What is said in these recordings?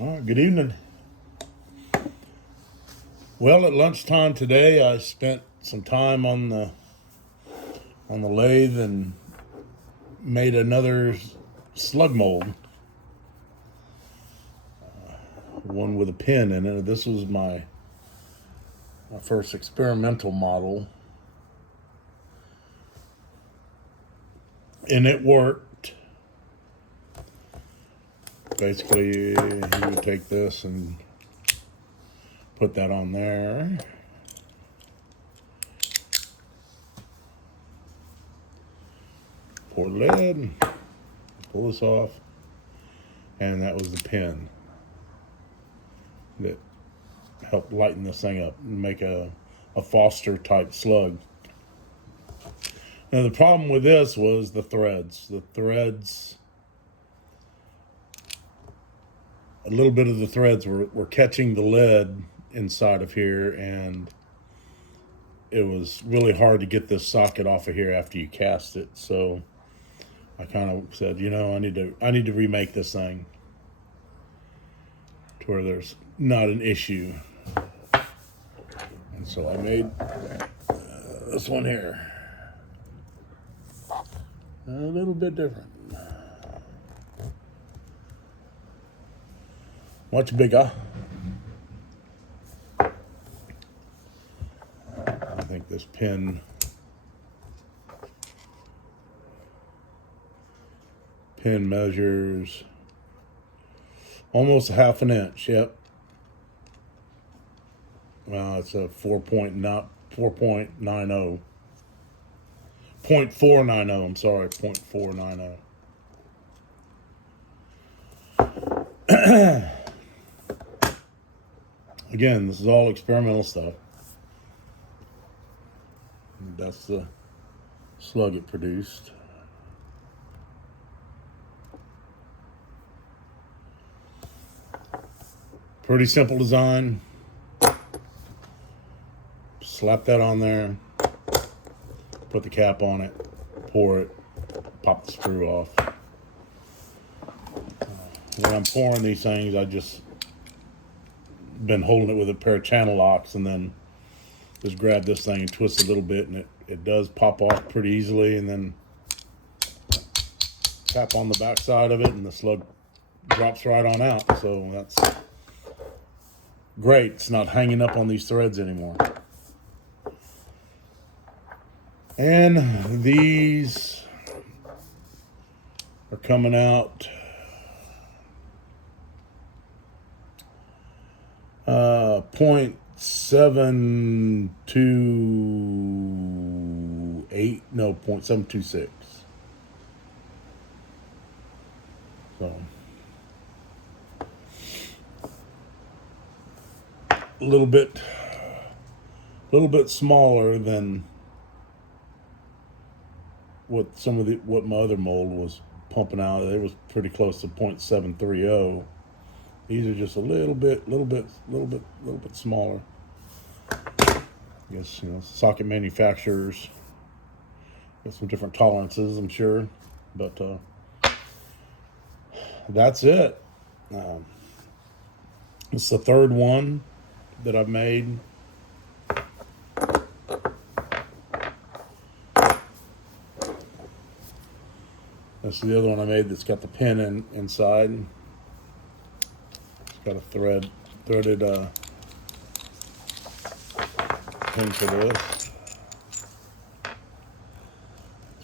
All right, good evening. Well, at lunchtime today, I spent some time on the lathe and made another slug mold, one with a pin in it. This was my first experimental model, and it worked. Basically, you would take this and put that on there. Pour the lid, pull this off, and that was the pin that helped lighten this thing up and make a Foster type slug. Now the problem with this was the threads. A little bit of the threads were catching the lead inside of here, and it was really hard to get this socket off of here after you cast it. So I kind of said, I need to remake this thing to where there's not an issue. And so I made this one here. A little bit different. Much bigger. I think this pin measures almost a half an inch. Yep. Well, it's a 4.90. 0.490. I'm sorry, 0.490. Again, this is all experimental stuff. That's the slug it produced. Pretty simple design. Slap that on there. Put the cap on it. Pour it. Pop the screw off. When I'm pouring these things, I just been holding it with a pair of channel locks, and then just grab this thing and twist a little bit, and it does pop off pretty easily, and then tap on the back side of it and the slug drops right on out. So that's great. It's not hanging up on these threads anymore. And these are coming out 0.728, no, 0.726. So a little bit smaller than what my other mold was pumping out. It was pretty close to 0.730. These are just a little bit smaller. I guess, socket manufacturers got some different tolerances, I'm sure, but that's it. It's the third one that I've made. This is the other one I made that's got the pin inside. It's got a threaded pin for this.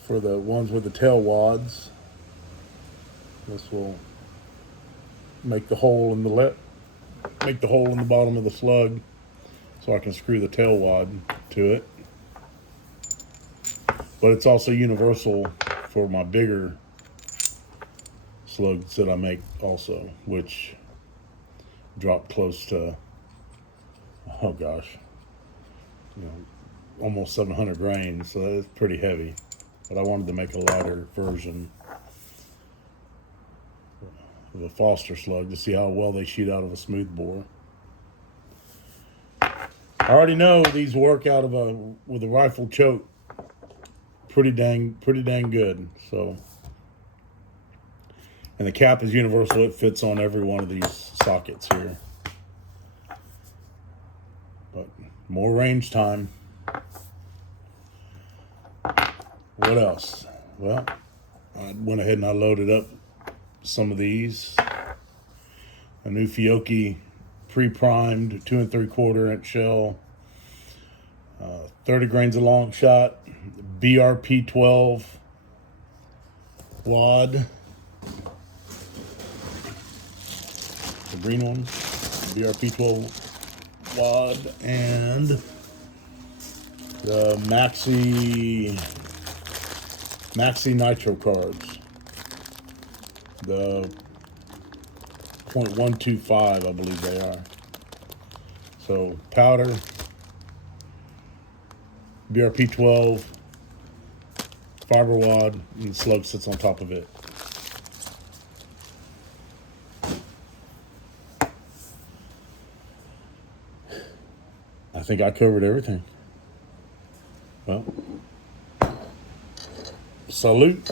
For the ones with the tail wads, this will make the hole in the bottom of the slug, so I can screw the tail wad to it. But it's also universal for my bigger slugs that I make also, which drop close to, oh gosh, almost 700 grains, so it's pretty heavy. But I wanted to make a lighter version of a Foster slug to see how well they shoot out of a smooth bore. I already know these work with a rifle choke pretty dang good. So And the cap is universal. It fits on every one of these sockets here. But more range time. What else? Well, I went ahead and I loaded up some of these. A new Fiocchi pre-primed 2 3/4 inch shell. 30 grains of long shot. BRP 12 wad. The green one. BRP 12 wad. And the Maxi Nitro cards. The .125, I believe they are. So powder, BRP 12, fiber wad, and the slug sits on top of it. I think I covered everything. Well, salute.